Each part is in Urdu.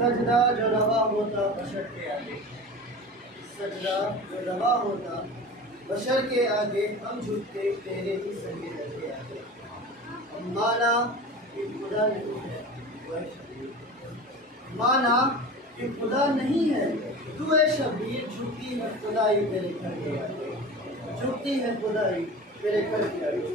سجدہ جو روا ہوتا بشر کے آگے، سجدہ جو روا ہوتا بشر کے آگے، ہم جھکتے تیرے ہی سجدے کے آگے۔ مانا کہ خدا نہیں ہے تو اے شبیر، مانا کہ خدا نہیں ہے تو اے شبیر، جھکتی ہے خدائی تیرے گھر کے آگے، جھکتی ہے خدائی تیرے گھر کے آگے۔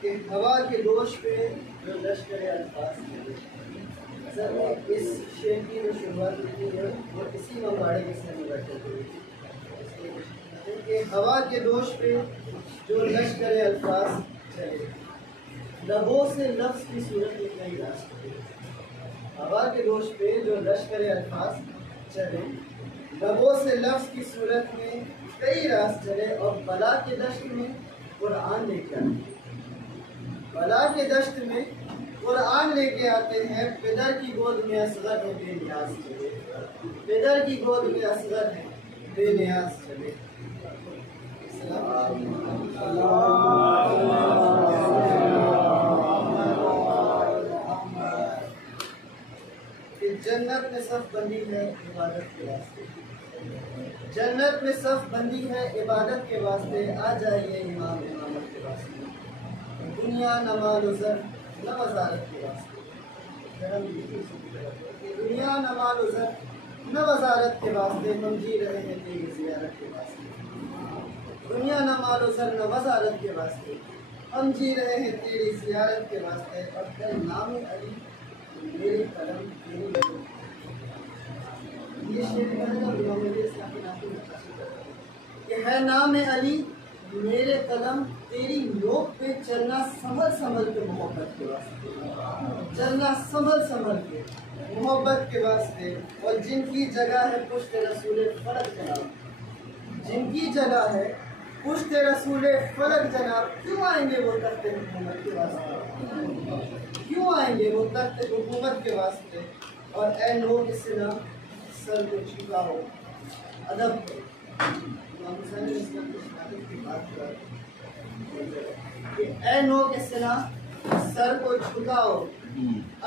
کہ ہوا کے دوش پہ جو لشکر الفاظ چلے، سر نے اس شعر کی جو شروعات کی ہے وہ اسی مواڑے کے سر میں بیٹھے ہوئے کہ ہوا کے دوش پہ جو لشکر الفاظ چلے، لبوں سے لفظ کی صورت میں کئی راز چلے۔ ہوا کے دوش پہ جو لشکر الفاظ چلے، لبوں سے لفظ کی صورت میں کئی راز چلے، اور بلا کے دشت میں قرآن لے کے آتے ہیں، بلا کے دشت میں قرآن لے کے آتے ہیں۔ پدر کی گود میں اصغر ہے بے نیاز چلے، پدر کی گود میں اصغر ہے بے نیاز چلے۔ جنت میں صف بندی ہے عبادت کے واسطے، جنت میں صف بندی ہے عبادت کے واسطے، آ جائیے امام امامت کے واسطے، دنیا نہ مال و زر نہ وزارت کے واسطے، دنیا نہ مال و زر نہ وزارت کے واسطے، ہم جی رہے ہیں تیری زیارت کے واسطے، دنیا نہ مال و زر نہ وزارت کے واسطے، ہم جی رہے ہیں تیری زیارت کے واسطے، اور ہے نام علی میرے قلم تیری نوک۔ یہ شعر کہ ہے نام علی میرے قلم تیری نوک پہ، چلنا سنبھل سنبھل کے محبت کے واسطے، چلنا سنبھل سنبھل کے محبت کے واسطے، اور جن کی جگہ ہے پشت رسول فلک جناب، جن کی جگہ ہے پشت رسول فلک جناب، کیوں آئیں گے وہ تخت حکومت کے واسطے، کیوں آئیں گے وہ تخت حکومت کے واسطے، اور اے نوک سنا سر کو جھکاؤ ادب کرو۔ امام حسین نے اس کی بات کر کہ اے نوک سنا سر کو جھکاؤ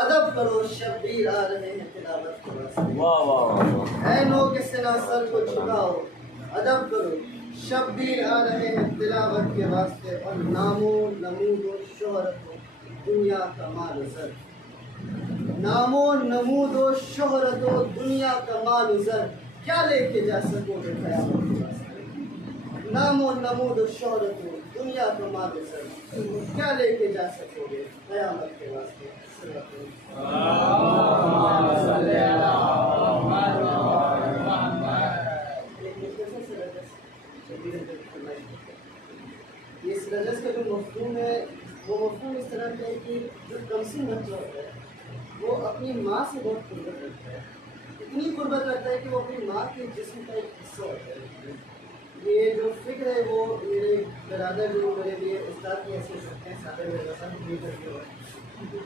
ادب کرو، شبیر آ رہے ہیں تلاوت کے واسطے، اے نوک سنا سر کو جھکاؤ ادب کرو، شبیر آ رہے ہیں تلاوت کے واسطے، اور نام و نمود و شہرت و دنیا کا مال و زر، نام و نمود و شہرت و دنیا کا مال و زر، کیا لے کے جا سکو گے قیامت کے واسطے، نام و نمود و شہرت و دنیا کا مال و زر، کیا لے کے جا سکو گے قیامت کے واسطے۔ اس رجس کا جو مفہوم ہے وہ مفہوم اس طرح کا ہے کہ جو کمسن بچہ ہوتا ہے وہ اپنی ماں سے بہت قربت رکھتا ہے، اتنی قربت رکھتا ہے کہ وہ اپنی ماں کے جسم کا ایک حصہ ہوتا ہے۔ یہ جو فکر ہے وہ میرے برادر جو میرے لیے استاد کی حیثیت رکھتے ہیں، صابر مرزا صاحب بھی کرتے ہوئے،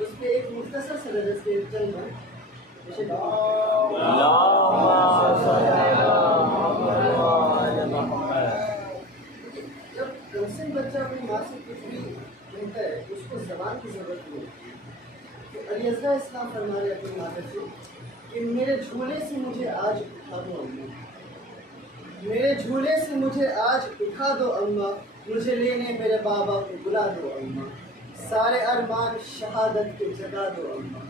اس پہ ایک مختصر سے رجس کے چند ہیں۔ جب کمسن بچہ اپنی ماں سے کچھ بھی کہتا ہے اس کو زبان کی ضرورت نہیں ہوتی، تو علی اصغر اسلام فرما رہے اپنی مادر سے کہ میرے جھولے سے مجھے آج اٹھا دو اماں، میرے جھولے سے مجھے آج اٹھا دو اماں، مجھے لینے میرے بابا کو بلا دو اماں، سارے ارمان شہادت کے جگا دو اماں،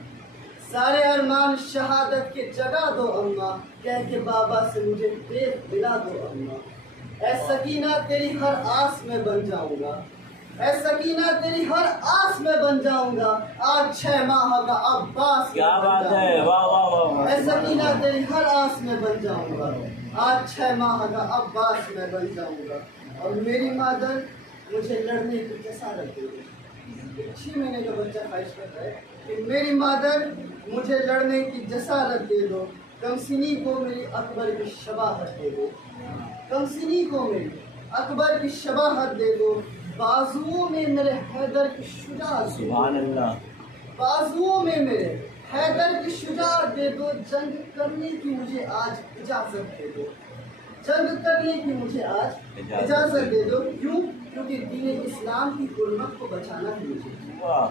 سارے ارمان شہادت کے جگا دو اماں، کہہ کے بابا سے مجھے دیکھ دلا دو اماں، اے سکینہ تیری ہر آس میں بن جاؤں گا، اے سکینہ تیری ہر آس میں بن جاؤں گا، آج 6 ماہ کا عباس کیا بات ہے، واہ واہ واہ، اے سکینہ تیری ہر آس میں بن جاؤں گا، آج 6 ماہ کا عباس میں بن جاؤں گا، اور میری مادر مجھے لڑنے کی جسارت دے دو۔ 6 مہینے کا بچہ خواہش کرتا ہے کہ میری مادر مجھے لڑنے کی جسارت دے دو، کمسنی کو میری اکبر کی شباہت دے دو، کمسنی کو میری اکبر کی شباہت دے دو، بازوؤں میں میرے حیدر کی شجاعت دے دو، سبحان اللہ، بازوؤں میں میرے حیدر کی شجاعت دے دو، جنگ کرنے کی مجھے آج اجازت دے دو، جنگ کرنے کی مجھے آج اجازت دے دو. کیوں؟ کیونکہ دین اسلام کی حرمت کو بچانا ہے مجھے. واہ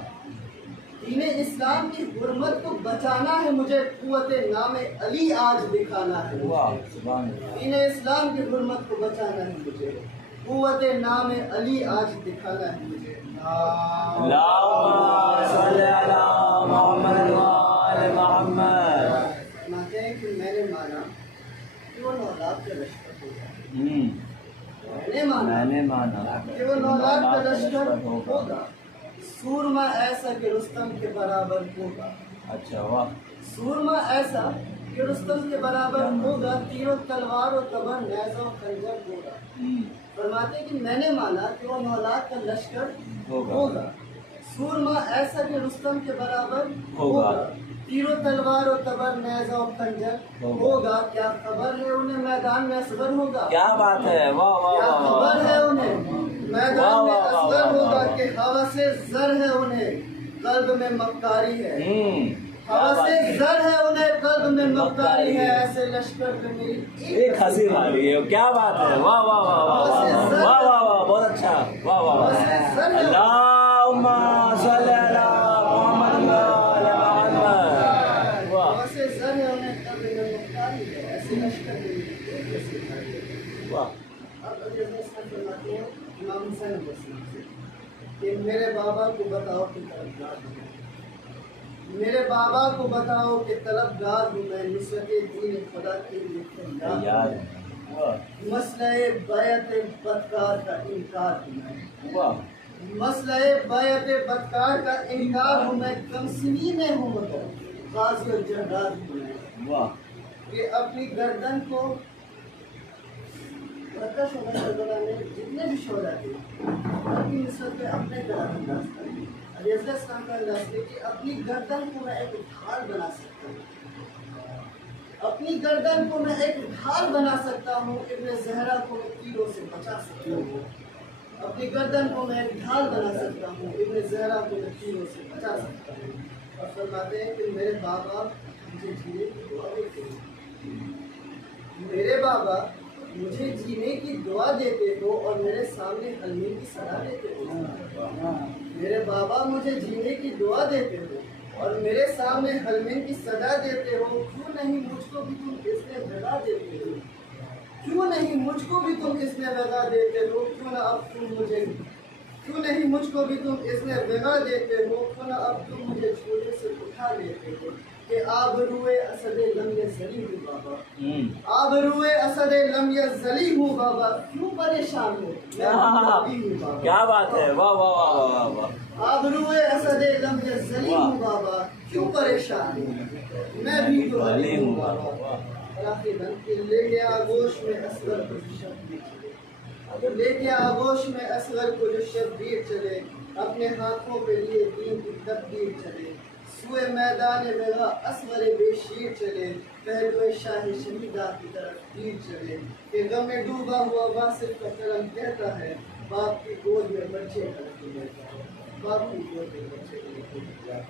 دین اسلام کی حرمت کو بچانا ہے مجھے. قوت نام علی آج دکھانا ہے. واہ سبحان اللہ. دین اسلام کی حرمت کو بچانا ہے مجھے. قوت نام علی آج دکھانا ہے مجھے. اللہم صلی علی محمد و آل محمد. فرماتے ہیں کہ میں نے مانا کہ وہ نولاد کا لشکر ہوگا. میں نے مانا کہ وہ نولاد کا لشکر ہوگا. سورما ایسا کہ رستم کے برابر ہوگا. اچھا واہ. سورما ایسا کہ رستم کے برابر ہوگا. تیر و تلوار و تبر نیزہ و خنجر ہوگا. فرماتے ہیں کہ میں نے مانا کہ وہ نولاد کا لشکر ہوگا. سورما ایسا کہ رستم کے برابر ہوگا. تیر و تلوار و تبر نیزہ و خنجر ہوگا. کیا خبر ہے انہیں میدان میں اصغر ہوگا. کیا بات ہے. واہ واہ کیا واہ خبر ہے انہیں میدان میں اصغر ہوگا. کہ ہوا سے زر ہے انہیں قلب میں مکاری ہے. ہوا سے زر ہے انہیں قلب میں مکاری ہے. ایسے لشکر پہ میری ایک ہنسی ماری ہے. کیا بات ہے. واہ واہ واہ واہ واہ واہ واہ. بہت اچھا. واہ واہ واہ. اللہم صلی علی محمد و آل محمد. واہ. ہوا سے زر ہے انہیں قلب میں مکاری ہے. ایسے لشکر پہ میری ایک واہ. اب فرماتے ہیں امام حسین سے کہ میرے بابا کو بتاؤ کہ طلبگار ہوں. میرے بابا کو بتاؤ کہ طلبگار ہوں میں. نصرت دین خدا کے لیے یار. مسئلہ بیعت بدکار کا انکار ہوں میں. واہ. مسئلہ بیعت بدکار کا انکار ہوں میں. کم سنی میں ہوں مگر غازی اور جنرال ہوں میں. واہ. کہ اپنی گردن کو شہدا نے جتنے بھی شہدا تھے اپنی نسبت پہ اپنے گردن انداز کر ریاض اسلام کا انداز تھے کہ اپنی گردن کو میں ایک ڈھال بنا سکتا ہوں. اپنی گردن کو میں ایک ڈھال بنا سکتا ہوں. ابن زہرا کو میں تیروں سے بچا سکتا ہوں. اپنی گردن کو میں ایک ڈھال بنا سکتا ہوں. ابن زہرا کو میں تیروں سے بچا سکتا ہوں. اور فرماتے ہیں کہ میرے بابا مجھے جینے کی دعا دیتے ہیں. میرے بابا مجھے جینے کی دعا دیتے ہو اور میرے سامنے حلمی کی صدا دیتے ہو. میرے بابا مجھے جینے کی دعا دیتے ہو اور میرے سامنے حلمی کی صدا دیتے ہو. کیوں نہیں مجھ کو بھی تم اس میں وغا دیتے ہو. کیوں نہیں مجھ کو بھی تم اس میں وغا دیتے ہو. کیوں نہ اب تم مجھے کیوں نہیں مجھ کو بھی تم اس میں وغا دیتے ہو. کیوں نہ اب تم مجھے چھوڑے سے اٹھا لیتے ہو. کہ آبروئے اسد لم یزلی ہوں بابا. آبروئے اسد لم یزلی ہوں بابا. کیوں پریشان ہو. کیا بات ہے. واہ واہ واہ واہ واہ. آبروئے اسد لم یزلی ہوں بابا. کیوں پریشان ہوں میں بھی تو علی ہوں بابا. لے گیا آغوش میں اصغر کو جو شبیر چلے. لے گیا آغوش میں اصغر کو جو شبیر چلے. اپنے ہاتھوں پہ لیے دین کی تدبیر چلے. سوئے میدان وغا اصغر بے شیر چلے. پہلوئے شاہ شہیدہ کی طرف تیر چلے. کہ غم میں ڈوبا ہوا واصل کا قلم کہتا ہے باپ کی گود میں بچے کرتی رہتا ہے. باپ کی گود میں بچے کرتی رہتا ہے.